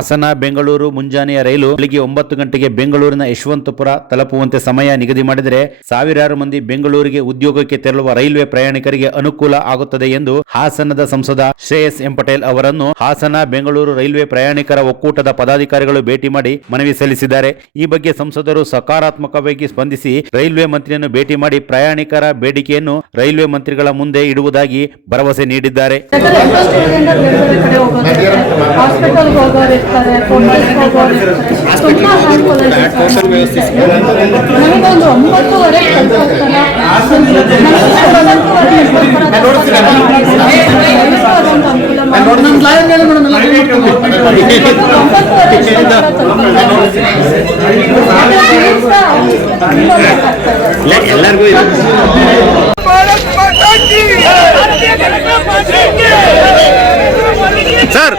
ಹಾಸನ ಬೆಂಗಳೂರು ಮುಂಜಾನೆಯ ರೈಲು ಬೆಳಿಗ್ಗೆ 9 ಗಂಟೆಗೆ ಬೆಂಗಳೂರಿನ ಯಶವಂತಪುರ ತಲುಪುವಂತೆ ಸಮಯ ನಿಗದಿ ಮಾಡಿದರೆ ಸಾವಿರಾರು ಮಂದಿ ಬೆಂಗಳೂರಿಗೆ ಉದ್ಯೋಗಕ್ಕೆ ತೆರಳುವ ರೈಲ್ವೆ ಪ್ರಯಾಣಿಕರಿಗೆ ಅನುಕೂಲ ಆಗುತ್ತದೆ ಎಂದು ಹಾಸನದ ಸಂಸದ ಶ್ರೇಯಸ್ ಎಂ ಪಟೇಲ್ ಅವರನ್ನು ಹಾಸನ ಬೆಂಗಳೂರು ರೈಲ್ವೆ ಪ್ರಯಾಣಿಕರ ಒಕ್ಕೂಟದ ಪದಾಧಿಕಾರಿಗಳು ಭೇಟಿ ಮಾಡಿ ಮನವಿ ಸಲ್ಲಿಸಿದ್ದಾರೆ. ಈ ಬಗ್ಗೆ ಸಂಸದರು ಸಕಾರಾತ್ಮಕವಾಗಿ ಸ್ಪಂದಿಸಿ ರೈಲ್ವೆ ಮಂತ್ರಿಯನ್ನು ಭೇಟಿ ಮಾಡಿ ಪ್ರಯಾಣಿಕರ ಬೇಡಿಕೆಯನ್ನು ರೈಲ್ವೆ ಮಂತ್ರಿಗಳ ಮುಂದೆ ಇಡುವುದಾಗಿ ಭರವಸೆ ನೀಡಿದ್ದಾರೆ. ಎಲ್ಲರಿಗೂ ಸರ್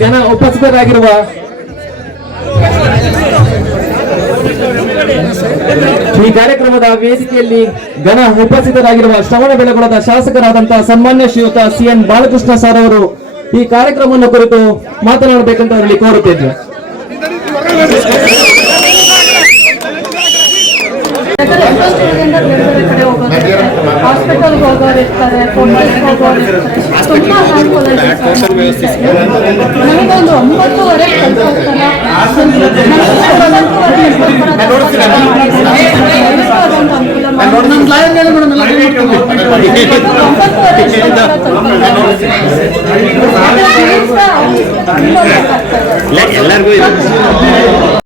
ಜನ ಉಪಸ್ಥಿತರಾಗಿರುವ ಈ ಕಾರ್ಯಕ್ರಮದ ವೇದಿಕೆಯಲ್ಲಿ ಘನ ಉಪಸ್ಥಿತರಾಗಿರುವ ಶ್ರವಣಬೆಳಗೊಳದ ಶಾಸಕರಾದಂತಹ ಸನ್ಮಾನ್ಯ ಶ್ರೀಯುತ ಸಿಎನ್ ಬಾಲಕೃಷ್ಣ ಸರ್ ಅವರು ಈ ಕಾರ್ಯಕ್ರಮವನ್ನು ಕುರಿತು ಮಾತನಾಡಬೇಕಂತ ಅವರಲ್ಲಿ ಕೋರುತ್ತಿದ್ದೆ. ಹಾಸ್ಪಿಟಲ್ಗೆ ಹೋಗೋರು ಇರ್ತಾರೆ, ಪೊಲೀಸ್ಗೆ ಹೋಗೋರು ಇರ್ತಾರೆ, ತುಂಬಾ ಅನುಕೂಲ ಇದೆ. ನಮಗೊಂದು 9:30 ಕಲ್ಪೋಗ್ತಾರ ಎಲ್ಲರಿಗೂ